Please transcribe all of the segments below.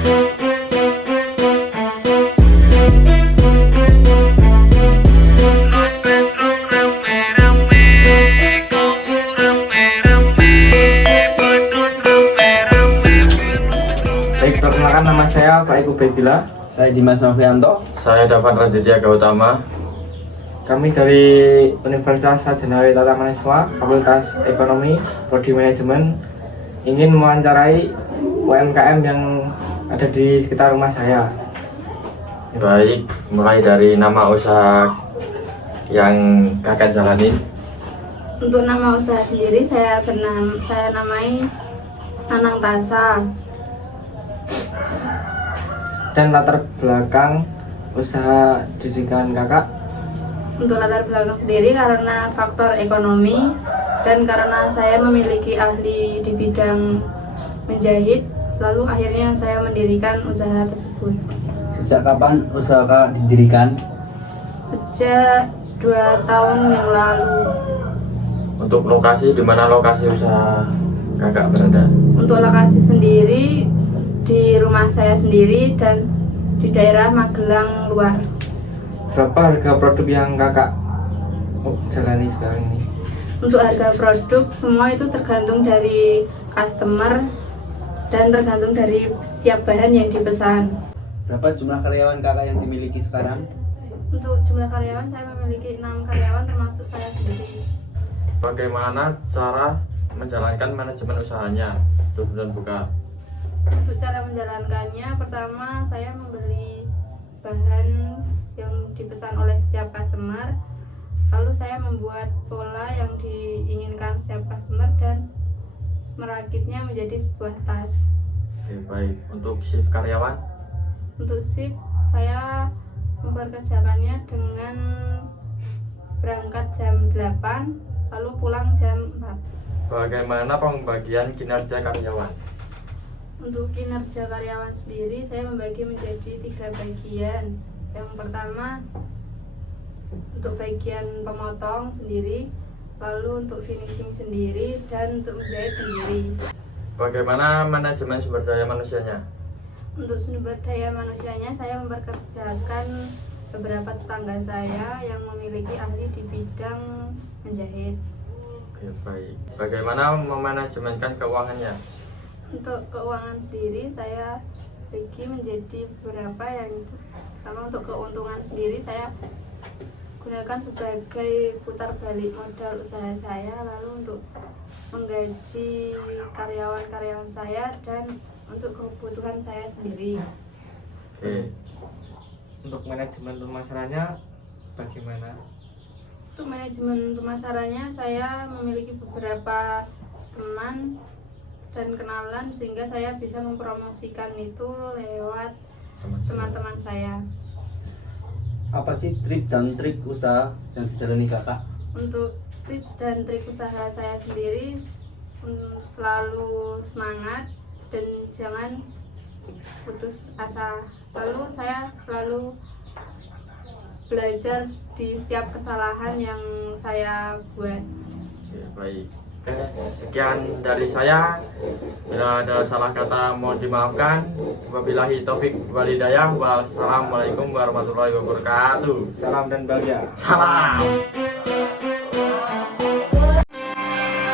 Baik, perkenalkan nama saya Pak Ibu Bedila. Saya Dimas Novianto. Saya Davan Raditya Gautama. Kami dari Universitas Sarjana Tata Mahasiswa Fakultas Ekonomi Prodi Manajemen ingin mewawancarai UMKM yang ada di sekitar rumah saya. Baik, mulai dari nama usaha yang kakak jalanin. Untuk nama usaha sendiri saya namai Nanang Tasa. Dan latar belakang usaha didikan kakak. Untuk latar belakang sendiri karena faktor ekonomi dan karena saya memiliki ahli di bidang menjahit, lalu akhirnya saya mendirikan usaha tersebut. Sejak kapan usaha Kak didirikan? Sejak 2 tahun yang lalu. Untuk lokasi, di mana lokasi usaha kakak berada? Untuk lokasi sendiri di rumah saya sendiri dan di daerah Magelang luar. Berapa harga produk yang kakak jalani sekarang ini? Untuk harga produk semua itu tergantung dari customer dan tergantung dari setiap bahan yang dipesan. Berapa jumlah karyawan Kakak yang dimiliki sekarang? Untuk jumlah karyawan saya memiliki 6 karyawan termasuk saya sendiri. Bagaimana cara menjalankan manajemen usahanya? Tutup dan buka. Untuk cara menjalankannya, pertama saya membeli bahan yang dipesan oleh setiap customer, lalu saya membuat pola yang diinginkan setiap customer dan merakitnya menjadi sebuah tas. Oke, baik. Untuk shift karyawan? Untuk shift saya memperkerjakannya dengan berangkat jam 8 lalu pulang jam 4. Bagaimana pembagian kinerja karyawan? Untuk kinerja karyawan sendiri saya membagi menjadi 3 bagian. Yang pertama untuk bagian pemotong sendiri, lalu untuk finishing sendiri, dan untuk menjahit sendiri. Bagaimana manajemen sumber daya manusianya? Untuk sumber daya manusianya saya memperkerjakan beberapa tetangga saya yang memiliki ahli di bidang menjahit. Oke, baik. Bagaimana memanajemenkan keuangannya? Untuk keuangan sendiri saya bagi menjadi beberapa. Yang pertama untuk keuntungan sendiri saya gunakan sebagai putar balik modal usaha saya, lalu untuk menggaji karyawan-karyawan saya dan untuk kebutuhan saya sendiri. Oke. Untuk manajemen pemasarannya bagaimana? Untuk manajemen pemasarannya saya memiliki beberapa teman dan kenalan sehingga saya bisa mempromosikan itu lewat teman-teman saya. Apa sih trik dan trik usaha yang dijalani Kakak? Untuk tips dan trik usaha saya sendiri, selalu semangat dan jangan putus asa. Lalu saya selalu belajar di setiap kesalahan yang saya buat. Oke, baik. Oke, sekian dari saya. Bila ada salah kata mohon dimaafkan. Wabillahi taufik wal hidayah. Wassalamualaikum warahmatullahi wabarakatuh. Salam dan bahagia. Salam.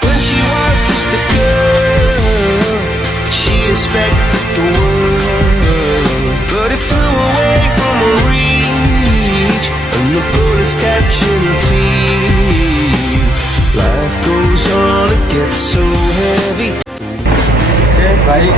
When she was just a girl, she expected the world, but it flew away from her reach, and the bullets catching her teeth. Life goes on, it gets so heavy. Oke, baik.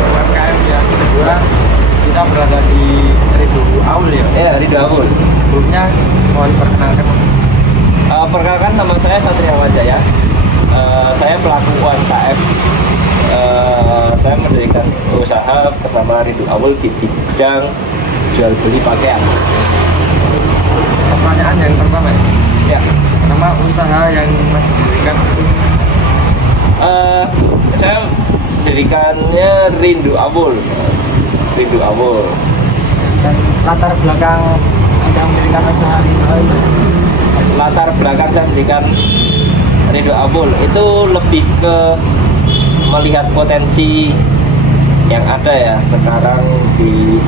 UMKM yang kedua, kita berada di Ridho Aul ya? Ya, Ridho Aul. Sebelumnya mohon perkenalkan. Perkenalkan, nama saya Satria Wijaya. Saya pelaku UMKM. Saya mendirikan usaha bernama Ridho Aul di bidang jual beli pakaian. Pertanyaan yang pertama Ya, nama usaha yang masih diberikan. saya mendirikannya Ridho Aul. Ridho Aul. Dan latar belakang Anda mendirikan usaha ini? Latar belakang saya mendirikan Ridho Aul itu lebih ke melihat potensi yang ada ya sekarang di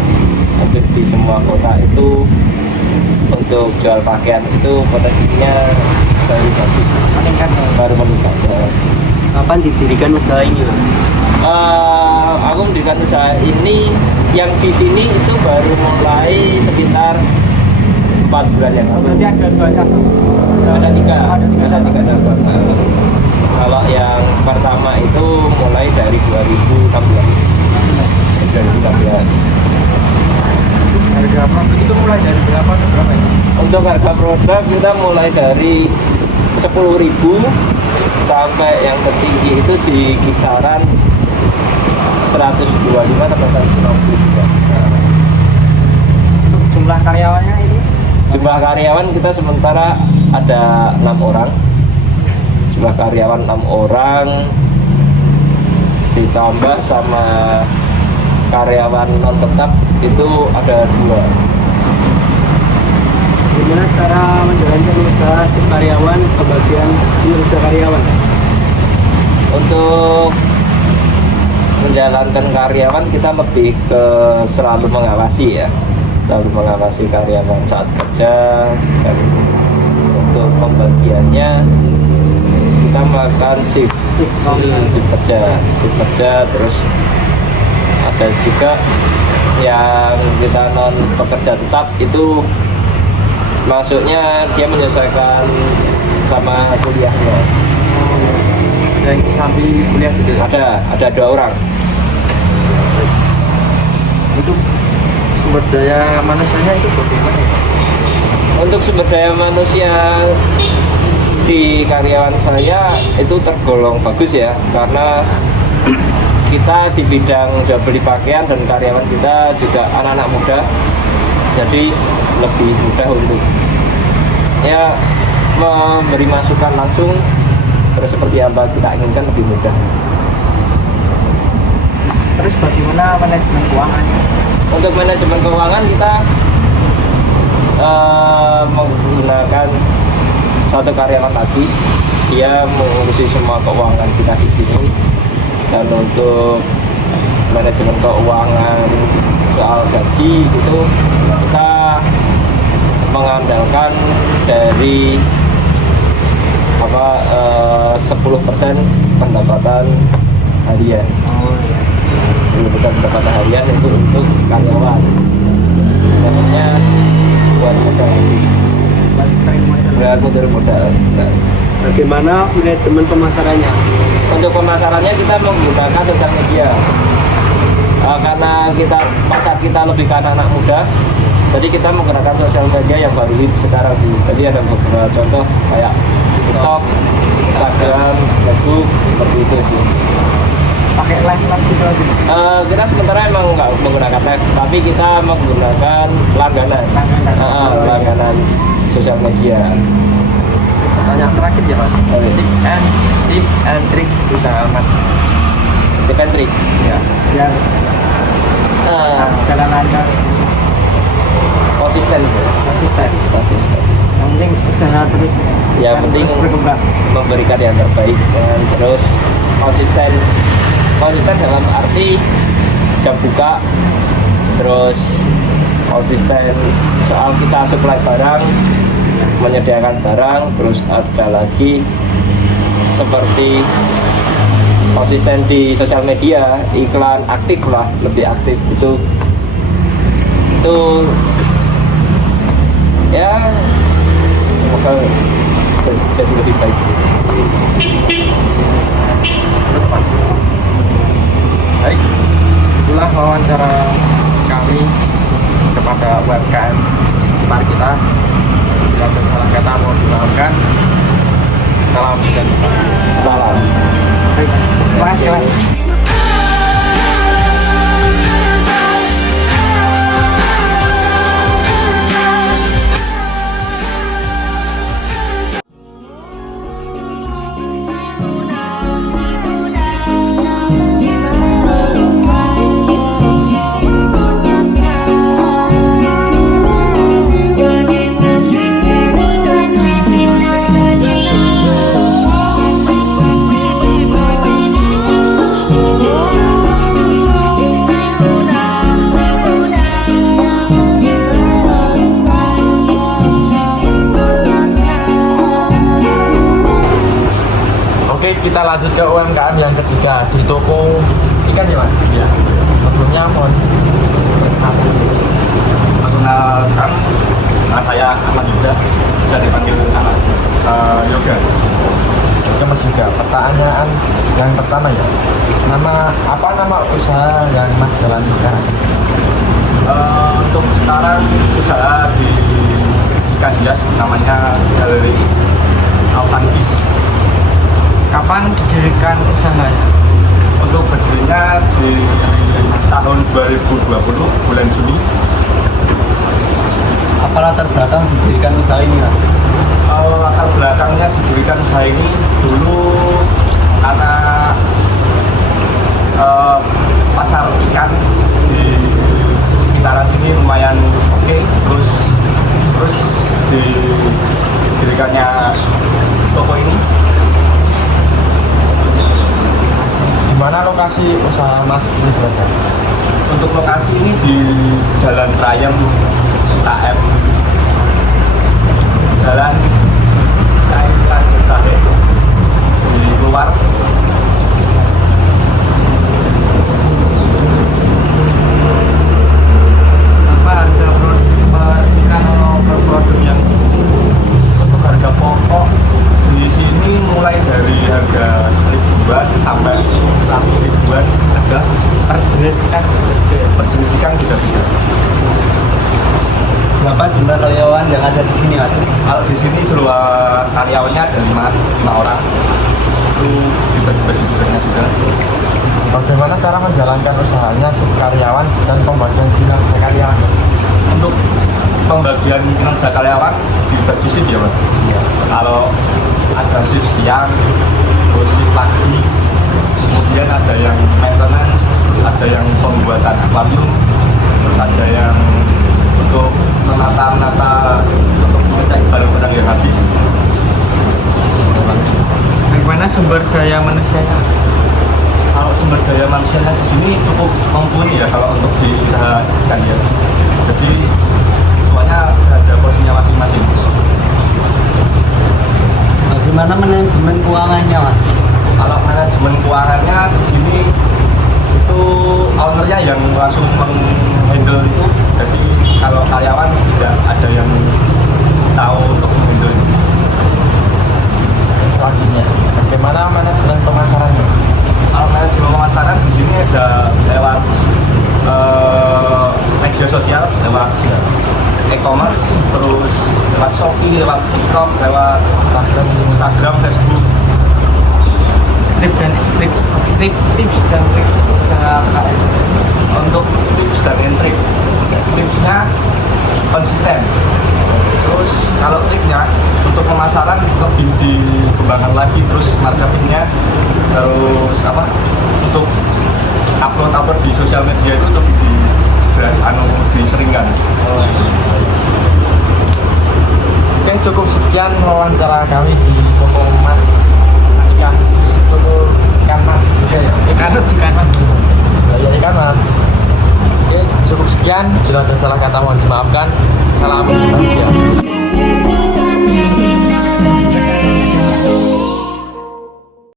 hampir di semua kota itu untuk jual pakaian itu potensinya baru bagus, baru meningkat ya. Kapan didirikan usaha ini, Mas? Aku mendirikan usaha ini yang di sini itu baru mulai sekitar 4 bulan yang lalu. Berarti ada 2 cabang. Ada tiga cabang. Kalau yang pertama itu mulai dari 2016. Harga produk itu mulai dari berapa ke berapa ya? Untuk harga produk kita mulai dari 10.000 sampai yang tertinggi itu di kisaran 125 sampai 150 juga. Untuk jumlah karyawannya ini Jumlah karyawan kita sementara ada 6 orang. Jumlah karyawan 6 orang ditambah sama karyawan non tetap itu ada 2. Gimana cara menjalankan usaha si karyawan ke bagian kinerja karyawan? Untuk menjalankan karyawan kita lebih ke selalu mengawasi ya, selalu mengawasi karyawan saat kerja. Dan untuk pembagiannya kita melakukan shift kerja, terus ada juga yang kita non pekerja tetap itu masuknya dia menyesuaikan sama kuliahnya. dan sambil kuliah gitu ya? Ada 2 orang. Itu sumber daya manusianya itu bagaimana ya? Untuk sumber daya manusia di karyawan saya itu tergolong bagus ya, karena kita di bidang jual beli pakaian dan karyawan kita juga anak-anak muda, jadi lebih mudah untuk ya memberi masukan langsung, terus seperti apa kita inginkan lebih mudah. Terus bagaimana manajemen keuangannya? Untuk manajemen keuangan kita menggunakan satu karyawan lagi, dia mengurusi semua keuangan kita di sini. Dan untuk manajemen keuangan soal gaji itu kita mengandalkan dari 10% pendapatan harian. 10% pendapatan harian itu untuk karyawan. Misalnya buat modal, modal. Nah, Bagaimana manajemen pemasarannya? untuk pemasarannya kita menggunakan sosial media. Karena pasar kita lebih ke anak muda, jadi kita menggunakan sosial media yang baru hit sekarang sih. Jadi ada beberapa contoh kayak TikTok, Instagram, Facebook, seperti itu sih. Pakai live gitu aja? Kita sementara emang nggak menggunakan live, tapi kita menggunakan langganan. Langganan sosial media. Pertanyaan terakhir ya Mas. Tips and tricks usaha Mas. Tips and tricks. Ya, biar jalan lancar, Konsisten. Yang penting usaha terus. Ya, penting terus berkembang. memberikan yang terbaik dan terus konsisten dalam arti jam buka, terus konsisten soal kita supply barang, menyediakan barang, terus ada lagi seperti konsisten di sosial media, iklan aktif lah, lebih aktif itu ya semoga jadi lebih baik sih. Baik, itulah wawancara kami kepada UMKM Par kita. Bila bersalah kata mohon dimaafkan. Salam dan Salam. baik. Terima kasih Mas. kita lanjut ke UMKM yang ketiga di toko ikan ya mas. Iya. Sebelumnya mohon Perkenalkan, nama saya Ahmad Yuda, bisa dipanggil Yoga. Oke mas juga. Pertanyaan yang pertama ya, apa nama usaha yang mas jalani sekarang? Untuk sekarang usaha di ikan hias namanya Galeri Altankis. Kapan didirikan usahanya? Untuk berdirinya di tahun 2020 bulan Juni. Apa latar belakang didirikan usaha ini, Mas? Latar belakangnya didirikan usaha ini dulu karena pasar ikan di sekitaran sini lumayan oke, terus didirikannya toko ini. Di mana lokasi usaha mas ini berada? Untuk lokasi ini di Jalan Rayem KM, Jalan Kaitan Getahe di luar. Apa ada Produk yang untuk harga pokok di sini mulai dari harga 1.000-an sampai 100.000-an ada. per jenis ikan? Per jenis ikan juga bisa. Berapa jumlah karyawan yang ada di sini, Mas? Kalau di sini jumlah karyawannya ada 5 orang. Itu dibagi-bagi tugasnya juga. Bagaimana cara menjalankan usahanya karyawan dan pembagian kinerja karyawan? Untuk pembagian kinerja karyawan dibagi shift ya mas. Kalau ada shift siang, terus shift pagi, kemudian ada yang maintenance, terus ada yang pembuatan akuarium, terus ada yang untuk menata untuk mengecek barang-barang yang habis. Bagaimana sumber daya manusianya? Kalau sumber daya manusianya di sini cukup mumpuni ya kalau untuk di usaha ikan hias. Jadi semuanya ada porsinya masing-masing. Bagaimana manajemen keuangannya, Mas? Kalau manajemen keuangannya di sini itu ownernya yang langsung menghandle itu. Jadi kalau karyawan tidak ada yang tahu untuk menghandle itu. Selanjutnya, bagaimana manajemen pemasarannya? Kalau manajemen pemasaran di sini ada lewat media sosial, lewat e-commerce, terus lewat Shopee, lewat TikTok, lewat Instagram, Facebook. Tips dan trik usaha KM. Untuk tips dan trik, tipsnya konsisten. Terus kalau triknya untuk pemasaran lebih dikembangkan lagi, terus marketingnya, terus untuk upload di sosial media itu lebih diseringkan. Oke, cukup sekian wawancara kami di toko Mas Ikan, toko ikan Mas juga ya. Ikan mas. Ya, ikan Mas. Oke, cukup sekian. Bila ada salah